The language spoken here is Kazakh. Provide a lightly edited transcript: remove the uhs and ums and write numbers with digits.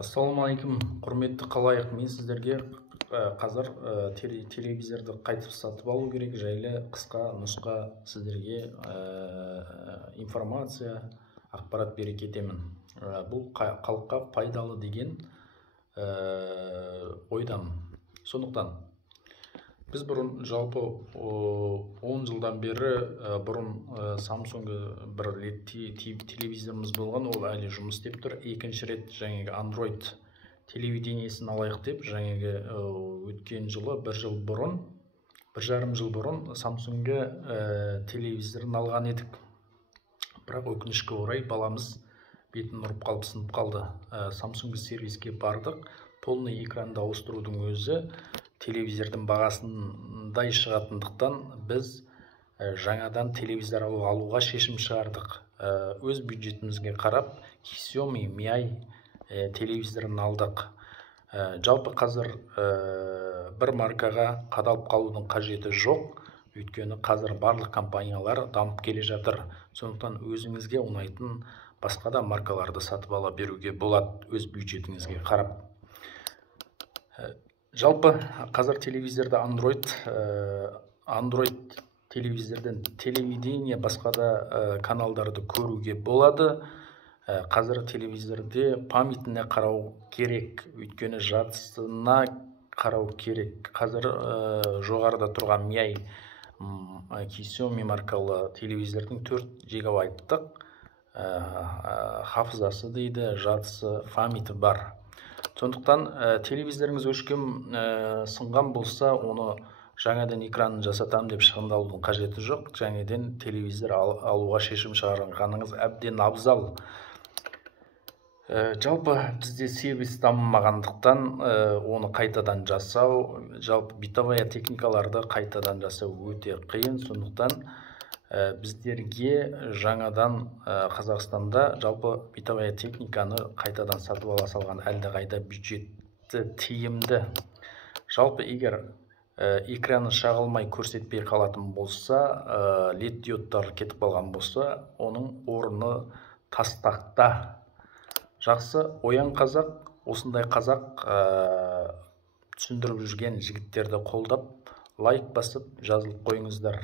Ассалаумағалейкум, құрметті қалайық. Мен сіздерге қазір телевизорды қайтып сатып алу керек жайлы қысқа нұсқа сіздерге информация, ақпарат бере кетемін. Бұл халыққа пайдалы деген ойдан. Сондықтан біз бұрын жалпы 10 жылдан бері бұрын Samsung бір телевизорымыз болған, ол әлі жұмыс істеп тұр. Екінші рет жаңағы Android телевидениесін алайық деп, жаңағы өткен жылы бір жарым жыл бұрын Samsung телевизорын алған едік. Бірақ өкінішке орай баламыз бетін ұрып қалып сынып қалды. Samsung сервиске бардық. Полный экранды ауыстырудың өзі телевизордың бағасындай шығатындықтан біз жаңадан телевизор алуға шешім шығардық. Өз бюджетімізге қарап Xiaomi Mi телевизорын алдық. Жалпы қазір бір маркаға қадалып қалудың қажеті жоқ, өйткені қазір барлық компаниялар дамып келе жатыр. Сондықтан өзіңізге ұнайтын басқа да маркаларды сатып ала беруге болады өз бюджетіңізге қарап. Жалпы қазір телевизорда Android телевизорден телевидение басқа да каналдарды көруге болады. Қазір телевизорде памятіне қарау керек, өйткені жадысына қарау керек. Қазір жоғарыда тұрған Mi Xiaomi маркалы телевизордың 4 гигабайттық хафызасы дейді, жадысы, памяті бар. Сондықтан телевизорыңыз өшкем сынған болса, оны жаңадан экранын жасатам деп шығындалудың қажеті жоқ. Жаңадан телевизор алуға шешім шығарғаныңыз әбден абзал. Жалпы бізде сервис дамымағандықтан оны қайтадан жасау, жалпы битовая техникаларды қайтадан жасау өте қиын. Сондықтан біздерге жаңадан Қазақстанда жалпы битовая техниканы қайтадан сатып ала салған әлдеқайда бюджетті тиімді. Жалпы егер экраны шағылмай көрсетпей қалатын болса, LED диодтар кетіп қалған болса, оның орны тастақта. Жақсы, оян қазақ, осындай қазақ түсіндіріп жүрген жігіттерді қолдап, лайк басып жазылып қойыңыздар.